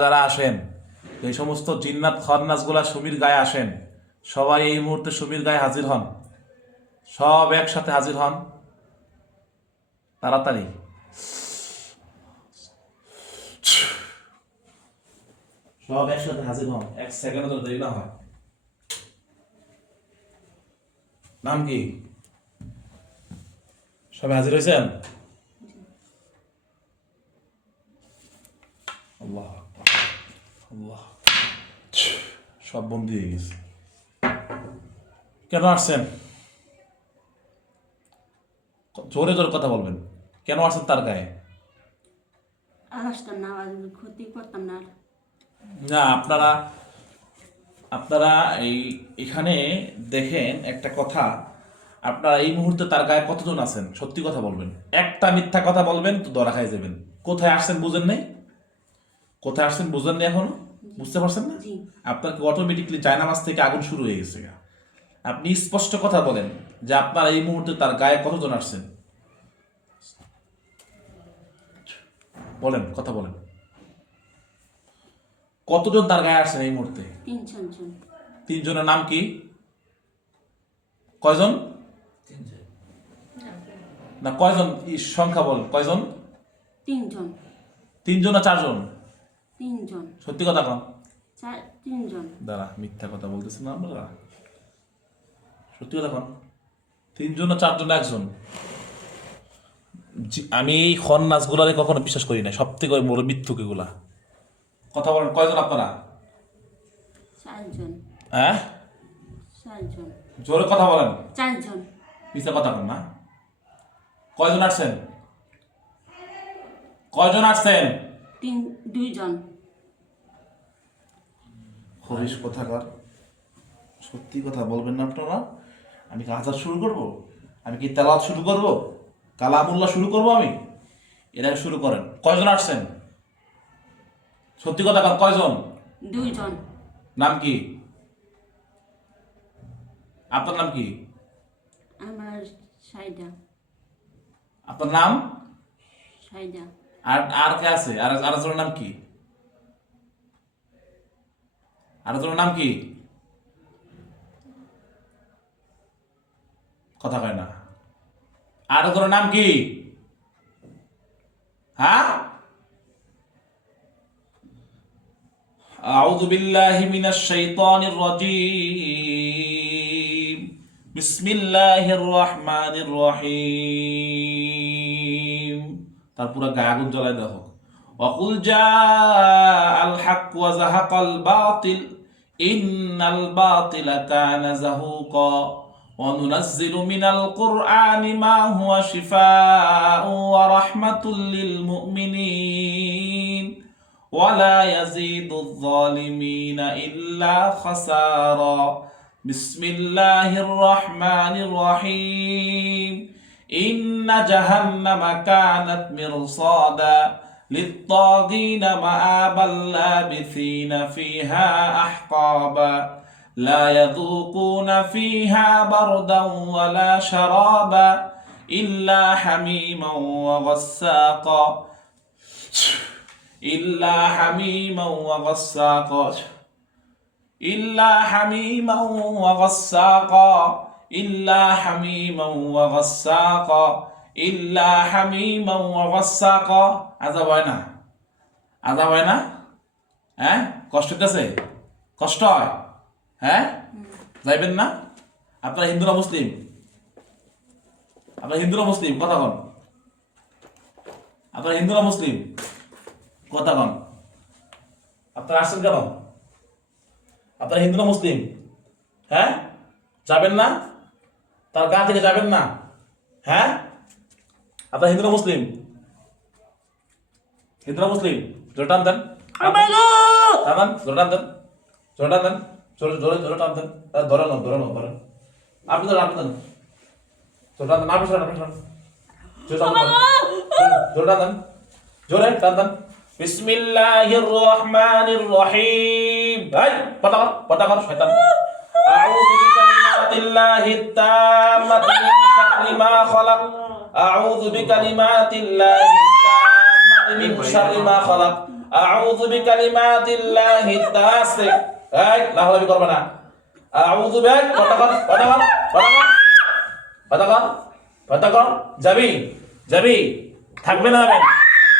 যারা আসেন, এই সমস্ত জিন্নাত খন্নাসগুলা সুমির গায়ে আসেন, সবাই এই মুহূর্তে সুমির গায়ে হাজির হন। সব একসাথে হাজির হন, তাড়াতাড়ি। সব একসাথে হাজির হন, এক সেকেন্ড তো দেরি না হয়। নাম কি? সবাই হাজির হয়েছেন? আল্লাহ আল্লাহ, সব বন্দী হয়ে গেছে। কেন আসছেন? জোরে জোরে কথা বলবেন। কেন আসছেন তার গায়ে? আর আসতাম না, আর ক্ষতি করতাম না। না, আপনারা আপনারা এখানে দেখেন একটা কথা, আপনারা এই মুহূর্তে তার গায়ে কতজন আছেন? সত্যি কথা বলবেন। একটা মিথ্যা কথা বলবেন তো ধরা খাই যাবেন। কোথায় আসছেন বুঝেন নেই? কোথায় আসছেন বুঝেন নেই এখনো? বুঝতে পারছেন না? জি। আপনার অটোমেটিকলি জায়নামাজ থেকে আগুন শুরু হয়ে গেছে। আপনি স্পষ্ট কথা বলেন যে আপনার এই মুহূর্তে তার গায়ে কতজন আসছেন? বলেন, কথা বলেন। কতজন তার গায়ে আসছেন এই মুহূর্তে? 3 জন। 3 জনের নাম কি? কয়জন? না, কয়জন সংখ্যা বল, কয়জন? 3 জন। 3 জন না 4 জন? 3 জন। সত্যি কথা কন। 3 জন। দাঁড়া, মিথ্যা কথা বলতেছেন না আপনারা? সত্যি কথা কন। 3 জন না 4 জন না 1 জন? আমি এই খন নাচগুলারে কখনো বিশ্বাস করি না, সব থেকে বড় মিথ্যুক এগুলা। কথা বলেন, কয়জন আপনারা? 4 জন। হ্যাঁ, 4 জন। জোরে কথা বলেন। 4 জন। মিথ্যা কথা বলেন না। কয়জন আসছেন? কয়জন আসছেন? 2 জন। হরিশ কথাকার, সত্যি কথা বলবেন না আপনারা? আমি কি আজাদ শুরু করব? আমি কি তেলাওয়াত শুরু করব? কালামুল্লাহ শুরু করব আমি? এর আগে শুরু করেন। কয়জন আসছেন? সত্যি কথা কন, কয়জন? 2 জন। নাম কি? আপনার নাম কি? আমার সাইডা। আপনার নাম? সাইডা। আর আর কে আছে? আর আরেকজনের নাম কি? আরেকজনের নাম কি? কথা কয় না। আরেকজনের নাম কি? হ্যাঁ? أعوذ بالله من الشيطان الرجيم. بسم الله الرحمن الرحيم. তারপরে গায়ে আগুন জ্বলায় দেখো। وقل جاء الحق وزهق الباطل إن الباطل كان زهوقا وننزل من القرآن ما هو شفاء ورحمة للمؤمنين ولا يزيد الظالمين إلا خسارا. بسم الله الرحمن الرحيم. إن جهنم كانت مرصادا للطاغين مآبا لابثين فيها أحقابا لا يذوقون فيها بردا ولا شرابا إلا حميما وغساقا إلا حميما وغساقا إلا حميما وغساقا إلا حميما وغساقا إلا حميما وغساقا. আজাব হয় না? আজাব হয় না? হ্যাঁ, কষ্ট হইতেছে? কষ্ট হয়? হ্যাঁ, যাইবেন না? আপনারা হিন্দু না মুসলিম? আপনারা হিন্দু না মুসলিম? কথা কন। আপনারা হিন্দু না মুসলিম? কথা কন। আপনারা আসছেন কেন? আপনারা হিন্দু না মুসলিম? হ্যাঁ, যাবেন না? তার গা থেকে যাবেন না? হ্যাঁ, আপনারা হিন্দু না মুসলিম? হিন্দু না মুসলিম? জোরে টান দেন। টান, জোরে টান দেন। জোরে টান দেন। জোরে জোরে জোরে টান দেন। ধরেন ধরেন ধরেন। আপনি ধরেন, আপনি ধরেন। জোরে টান দেন। আপনি সরেন, আপনি সরেন। জোরে টান দেন। জোরে টান দেন। জোরে টান দেন। বিসমিল্লাহির রহমানির রহিম। এই পটা কর শয়তান। আউযু বিকালিমাতিল্লাহিত তাম্মাতি মিন শাররি মা খালাক। আউযু বিকালিমাতিল্লাহিত তাম্মাতি মিন শাররি মা খালাক। আউযু বিকালিমাতিল্লাহি তাসে এই লাহলাবি করবে না আউযু বিক কথা কর যাবি যাবি থাকবে না যাবেন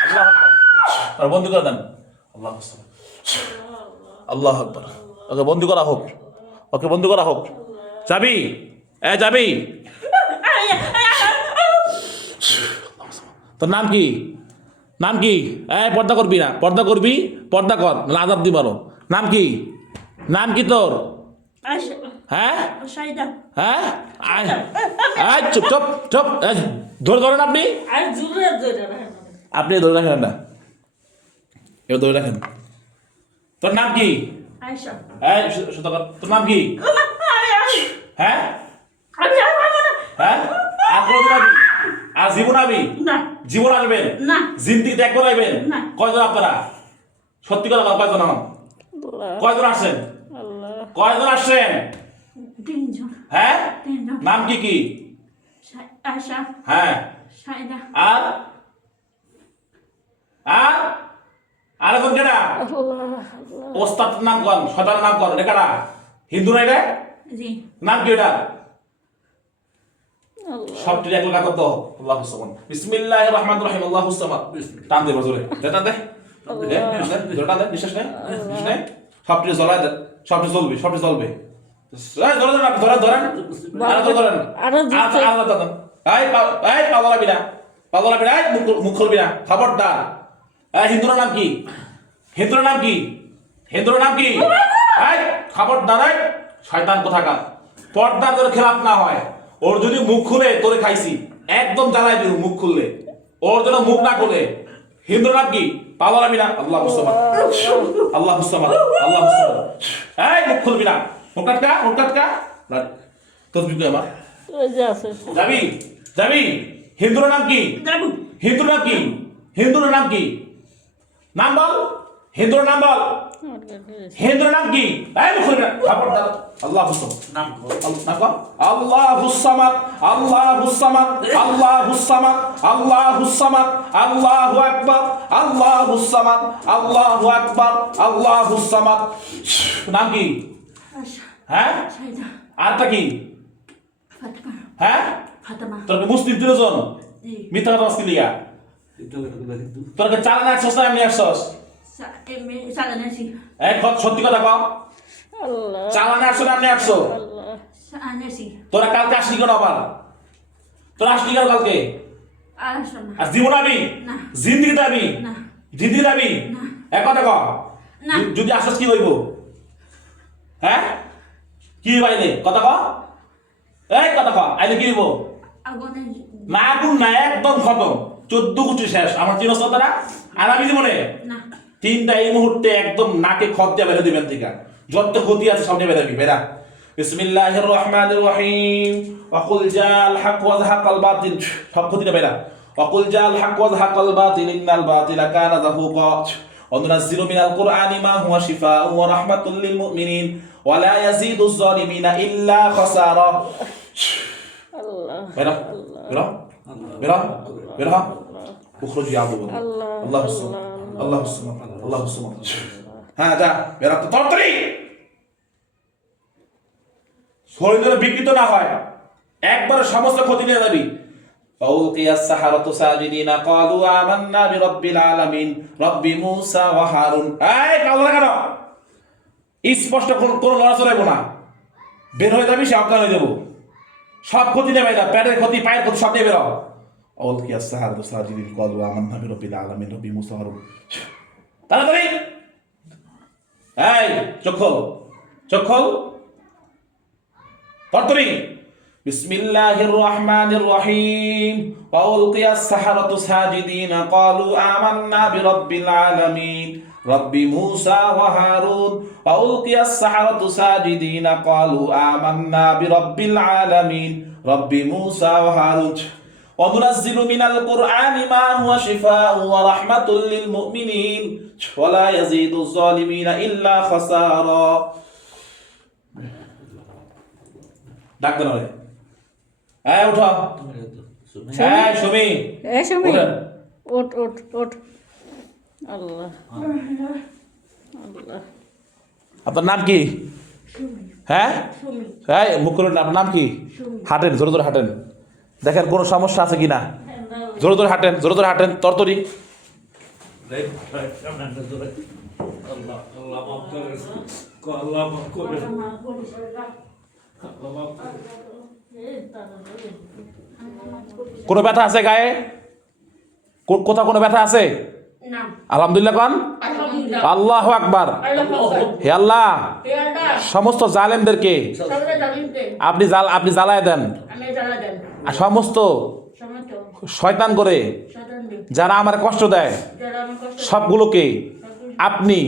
আল্লাহু আকবার আর বন্ধ করে দেন আল্লাহু আকবার আল্লাহু আকবার ওকে বন্ধ করা হোক ওকে বন্ধ করা হোক যাবি যাবি তোর নাম কি নাম কি পর্দা করবি না পর্দা করবি পর্দা কর আজাব দি মারো নাম কি তোর আয়শা হ্যাঁ শাহিদা হ্যাঁ চুপ চুপ চুপ ধরেন আপনি আর জুরে ধরে আপনি ধরে রাখেন না এবার ধরে রাখেন তোর নাম কি আয়শা তোর নাম কি হ্যাঁ আমি হ্যাঁ আর কোনো দিন আবি আর জীবন আবি না জীবন আসবেন না জিন্দিগি ত্যাগ করে আইবেন না। কয়জন আপনারা সত্যি কথা বল, কয়জন আমার কয়জন আসছেন কয়জন আসছেন তিনজন হ্যাঁ তিনজন নাম কি আয়শা হ্যাঁ শাহিদা আর আর আর এখন কেডা ওস্তাদ নাম কোন শয়তান নাম কোন এটা কেডা হিন্দু না এটা জি নাম কি এটা সবটি এক লাগাত তো আল্লাহু সুবহান বিসমিল্লাহির রহমানির রহিম আল্লাহুস সামাদ টান দে বজরে টান দে টান দে নিশ্বাস নে সবটি জ্বলা দে সবটি জ্বলবে ধরেন মুখ খুলবি না খবরদার হিন্দুর নাম কি খবরদার শয়তান কোথাকার পর্দা তোর খেলাপ না হয় ওর যদি মুখ খুলে তোরে খাইছি একদম জ্বালাই দিল মুখ খুললে ওর জন্য মুখ না খুলে হিন্দুর নাম কি পাগলাবি না আল্লাহুস সামাদ মুখ খুলবি না মুখ কাটকা তসবিহ কই আমার যাবি হিন্দুর নাম কি নাম বল হিন্দুর নাম কি মুখ খুলবি না খবরদার আল্লাহুস সামাদ আল্লাহু আকবার নাম কি আয়শা হ্যাঁ শাহিদা আরটা কি ফাতেমা হ্যাঁ ফাতেমা তোর মুসলিম তিনজন জি মিথ্যা কথা আসছিলিয়া তোর চালান আসছস না এমনি আসছস সালানাসি সত্যি কথা কও চালান আসছ না এমনি আসছো সালানাসি তোরা কালকে আসলি কেন আবার তোরা আসলি কেন কালকে আয়শা না আর জীবন আবি না। জিন্দিগি দাবি না জিন্দিগি দাবি না। এক কথা কও না। যদি আসছস কি হইব হ্যাঁ কি বাইলে কথা কও কথা কও আইলে কি হইব আগুনে না আগুন না একদম খতম 14 কোটি শেষ আমার চিনস তারা আর আমি জীবনে না তিনটা এই মুহূর্তে একদম নাকে খত দিয়ে বেঁধে দিবেন থেকে যত ক্ষতি আছে সামনে বেঁধে দিবি বেড়া বিসমিল্লাহির রহমানির রহিম ওয়াকুল জাল হক ওয়া যাহাকাল বাতিল সব ক্ষতিটা বেড়া ওয়াকুল জাল হক ওয়া যাহাকাল বাতিল ইন্নাল বাতিলা কানা যাহুকা ওয়ানুনাজ্জিলু মিনাল কুরআনি মা হুয়া শিফাa'un ওয়া রাহমাতুল লিল মুমিনিন ওয়া লা ইয়াজিদুজ জালিমিনা ইল্লা খাসারা বেড়া উখরুজ ইয়া আবু আল্লাহুস সামাদ হ্যাঁ যা বেরা তো তাড়াতাড়ি শরীরে বিকৃত না হয় একবার সমস্ত ক্ষতি নিয়ে যাবি ফাউকিয়াস সাহারাতু সাজিদিনা ক্বালু আমান্না বিরাব্বিল আলামিন রব্বি মূসা ওয়া হারুন কালো কেন স্পষ্ট কোন লড়াচড়া না বের হয়ে যাবি সে অজ্ঞান হয়ে যাবো সব ক্ষতি নেবে না পেটের ক্ষতি পায়ের ক্ষতি সব নিয়ে বেরো ফাউকিয়াস সাহারাতু সাজিদিন ক্বালু আমান্না বিরাব্বিল আলামিন রব্বি মূসা ওয়া হারুন তাড়াতাড়ি চোখ খোল তাড়াতাড়ি বিসমিল্লাহির রহমানির রহিম ফাউলকিয়াস সাহারাতু সাজিদিনা ক্বালু আমান্না বিরাব্বিল আলামিন রব্বি মূসা ওয়া হারুন ফাউলকিয়াস সাহারাতু সাজিদিনা ক্বালু আমান্না বিরাব্বিল আলামিন রব্বি মূসা ওয়া হারুন وننزل من القرآن ما هو شفاء ورحمة للمؤمنين ولا يزيد الظالمين إلا خسارا ডাক দেন রে উঠো সুমি ওঠ আল্লাহ আল্লাহ। আপনার নাম কি? হ্যাঁ হ্যাঁ, মুখ করুন, আপনার নাম কি? হাঁটেন, জোরে জোরে হাঁটেন, দেখেন কোনো সমস্যা আছে কি না। জোরে জোরে হাঁটেন, জোরে জোরে হাঁটেন, তরতরি। কোনো ব্যথা আছে গায়ে? কোথাও কোনো ব্যথা আছে? না আলহামদুলিল্লাহ কন। আলহামদুলিল্লাহ। আল্লাহু আকবার। আল্লাহু আকবার। হে আল্লাহ, হে আল্লাহ, সমস্ত জালেমদেরকে সবরে জামিনতে আপনি জ্বালায় দেন, আমি জ্বালা দেন। আর সমস্ত সমস্ত শয়তান করে শয়তানদের যারা আমার কষ্ট দেয় যারা আমার কষ্ট সবগুলোকে সবগুলো আপনি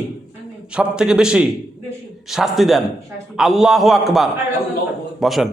আমি সব থেকে বেশি বেশি শাস্তি দেন। শাস্তি আল্লাহু আকবার। আল্লাহু আকবার। বসেন।